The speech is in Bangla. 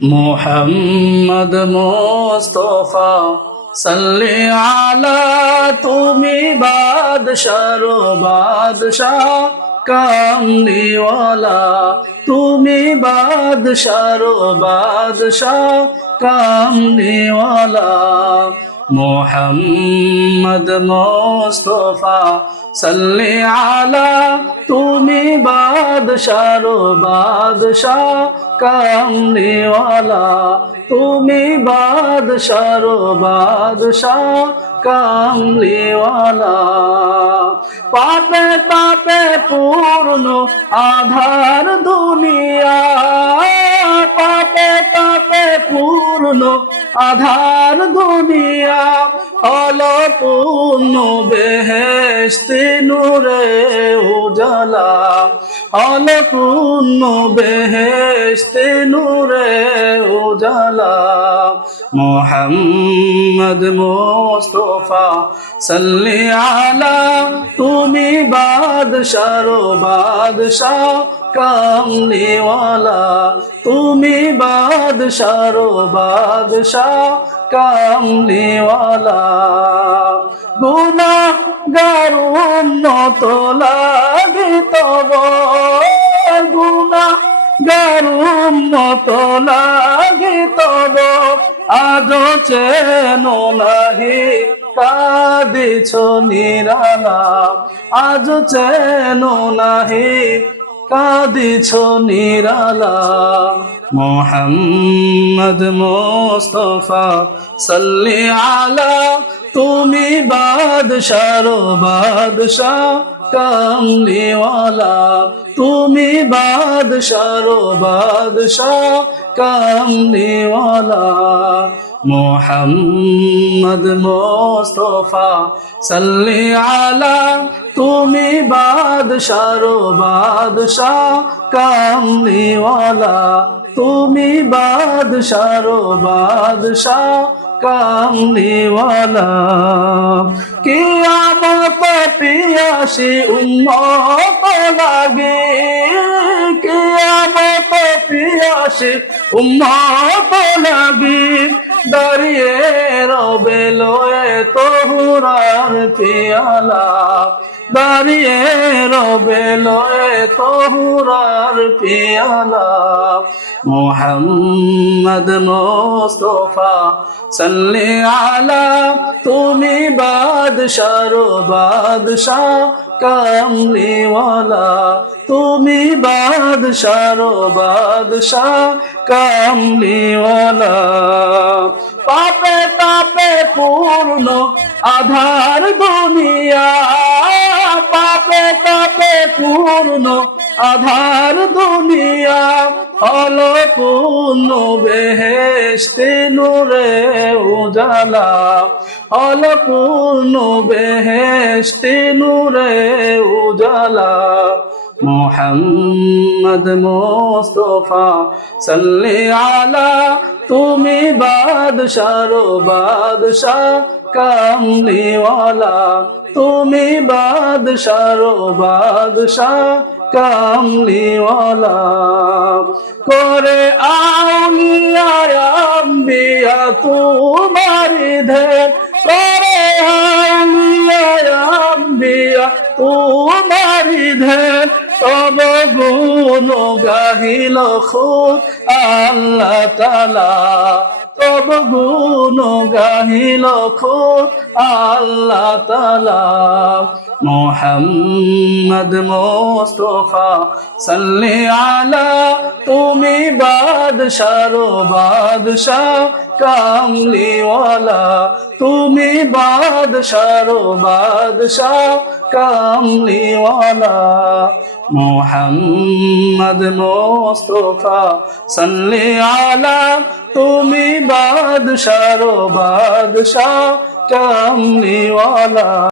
মোহাম্মদ মুস্তাফা সাল্লি আলা তুমি বাদশারো বাদশাহ কামলিওয়ালা তুমি বাদশারো বাদশাহ কামলিওয়ালা মোহাম্মদ মুস্তাফা সাল্লি আলা তুমি বাদশারো বাদশাহ কামলিওয়ালা তুমি বাদশারো বাদশাহ কামলিওয়ালা পাপে তাপে পূর্ণ আধার দুনিয়া পাপে তাপে পূর্ণ আধার দুনিয়া হলো পূর্ণ বেহেশতে নূরে উজালা হলো পূর্ণ বেহেশতে নূরে উজালা মোহাম্মদ মুস্তাফা সাল্লি আলা তুমি বাদশারো বাদশাহ কামলিওয়ালা তুমি বাদশারো বাদশাহ কামলিওয়ালা গুনাহগার উম্মত লাগে তব গুনাহগার উম্মত লাগে তব আজ চেনো নাহি কাঁদিছ নিরালা আজ চেনো নাহি কাঁদিছ নিরালা মোহাম্মদ মুস্তাফা সাল্লি আলা তুমি বাদশারো বাদশাহ কামলিওয়ালা তুমি বাদশারো বাদশাহ কামলিওয়ালা মোহাম্মদ মুস্তাফা সাল্লি আলা তুমি বাদশারো বাদশাহ কামলিওয়ালা তুমি বাদশারো বাদশাহ কামলিওয়ালা কিয়ামত পিয়াসী উম্মত লাগে কিয়ামত পিয়াসী উম্মত লাগে দাঁড়িয়ে রবে লয়ে তোহরার পিয়ালা দাঁড়িয়ে রবে লয়ে তোহরার পিয়ালা মোহাম্মদ মুস্তাফা সাল্লি আলা তুমি বাদশারো বাদশাহ কামলিওয়ালা তুমি বাদশারো বাদশাহ কামলিওয়ালা পাপে তাপে পূর্ণ আধার দুনিয়া পাপে তাপে পূর্ণ আধার দুনিয়া হলো পূর্ণ বেহেশতে নূরে উজালা হলো পূর্ণ বেহেশতে নূরে উজালা মোহাম্মদ মুস্তাফা সাল্লি আলা তুমি বাদশারো বাদশাহ কামলিওয়ালা তুমি বাদশারো বাদশাহ কামলিওয়ালা করে আউলিয়া আম্বিয়া তোমারি ধের করে আউলিয়া আম্বিয়া তোমারি ধের তব গুণ গাহিল খুদ আল্লাহ তাআলা তব গুণ গাহিল খুদ আল্লাহ তাআলা মোহাম্মদ মুস্তাফা সাল্লি আলা তুমি বাদশারো বাদশাহ কামলিওয়ালা তুমি বাদশারো বাদশাহ কামলিওয়ালা মোহাম্মদ মুস্তাফা সাল্লি আলা তুমি বাদশারো বাদশাহ কামলিওয়ালা